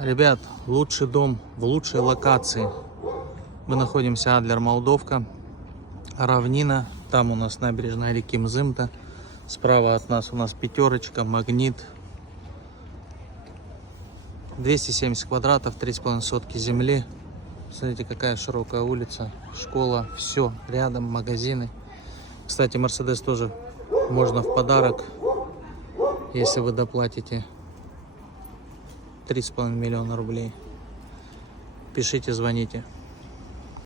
Ребят, лучший дом в лучшей локации. Мы находимся Адлер, Молдовка, равнина. Там у нас набережная реки Мзымта. Справа от нас у нас пятерочка, Магнит. 270 квадратов, 3,5 сотки земли. Смотрите, какая широкая улица, школа, все рядом, магазины. Кстати, Мерседес тоже можно в подарок, если вы доплатите 3,5 миллиона рублей. Пишите, звоните.